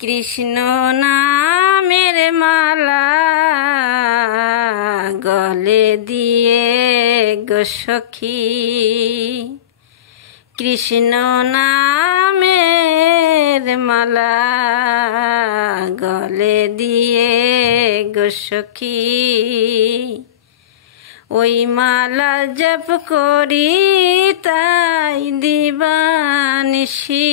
কৃষ্ণ নামের মালা গলে দিয়ে গো সখী, কৃষ্ণ নামের মালা গলে দিয়ে গো সখী, ওই মালা জপ করি তাই দিবানিশি।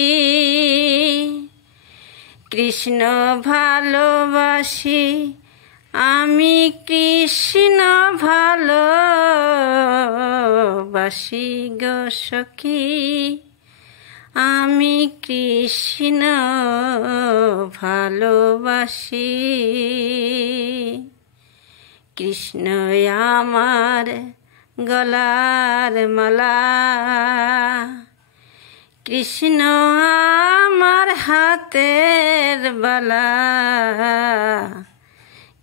কৃষ্ণ ভালোবাসি আমি, কৃষ্ণ ভালোবাসি গো সখী, আমি কৃষ্ণ ভালোবাসি। কৃষ্ণ আমার গলার মালা, কৃষ্ণ আমার হাতের বালা,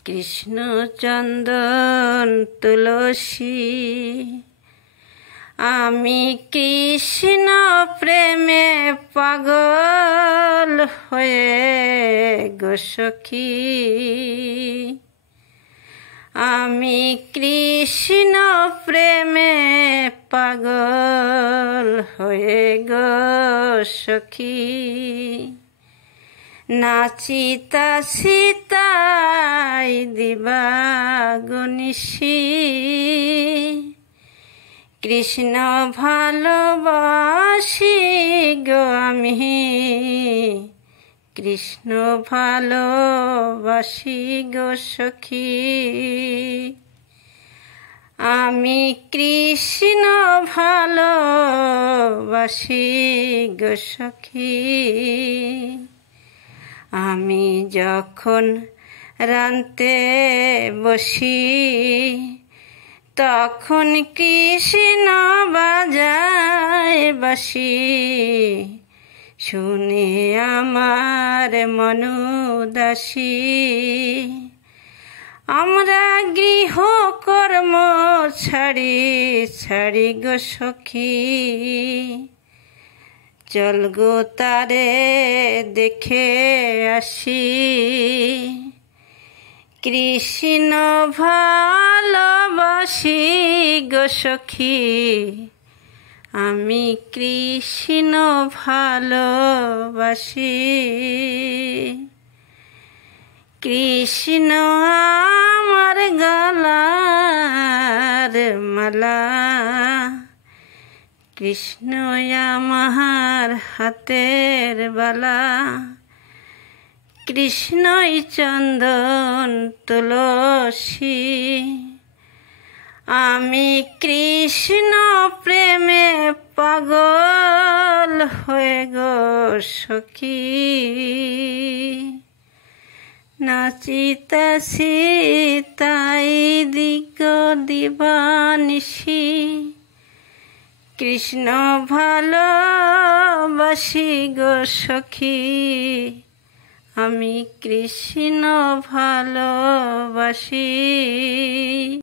কৃষ্ণ চন্দন তুলসী, আমি কৃষ্ণ প্রেমে পাগল হয়ে গো সখী, আমি কৃষ্ণ প্রেমে পাগল হয়ে গো সখী। নাচিতাছি তাই দিবাগনিশি, কৃষ্ণ ভালোবাসি গো আমি, কৃষ্ণ ভালোবাসি গো সখী, আমি কৃষ্ণ ভালোবাসি গো সখী। আমি যখন রান্তে বসি তখন কৃষ্ণ বাজায় বাঁশি, শুনে আমার মন উদাসী। আমরা গৃহ কর্ম ছাড়ি ছাড়ি গো সখী, চল গো তারে দেখে আসি। কৃষ্ণ ভালোবাসি গো সখী, আমি কৃষ্ণ ভালোবাসি। কৃষ্ণ আমার গলার মালা, কৃষ্ণ আমার হাতের বালা, কৃষ্ণই চন্দন তুলসী, আমি কৃষ্ণ প্রেমে পাগল হয়ে গো সখী। নাচিতাছি তাই দিবানিশি, কৃষ্ণ ভালোবাসি গো সখী, আমি কৃষ্ণ ভালোবাসি।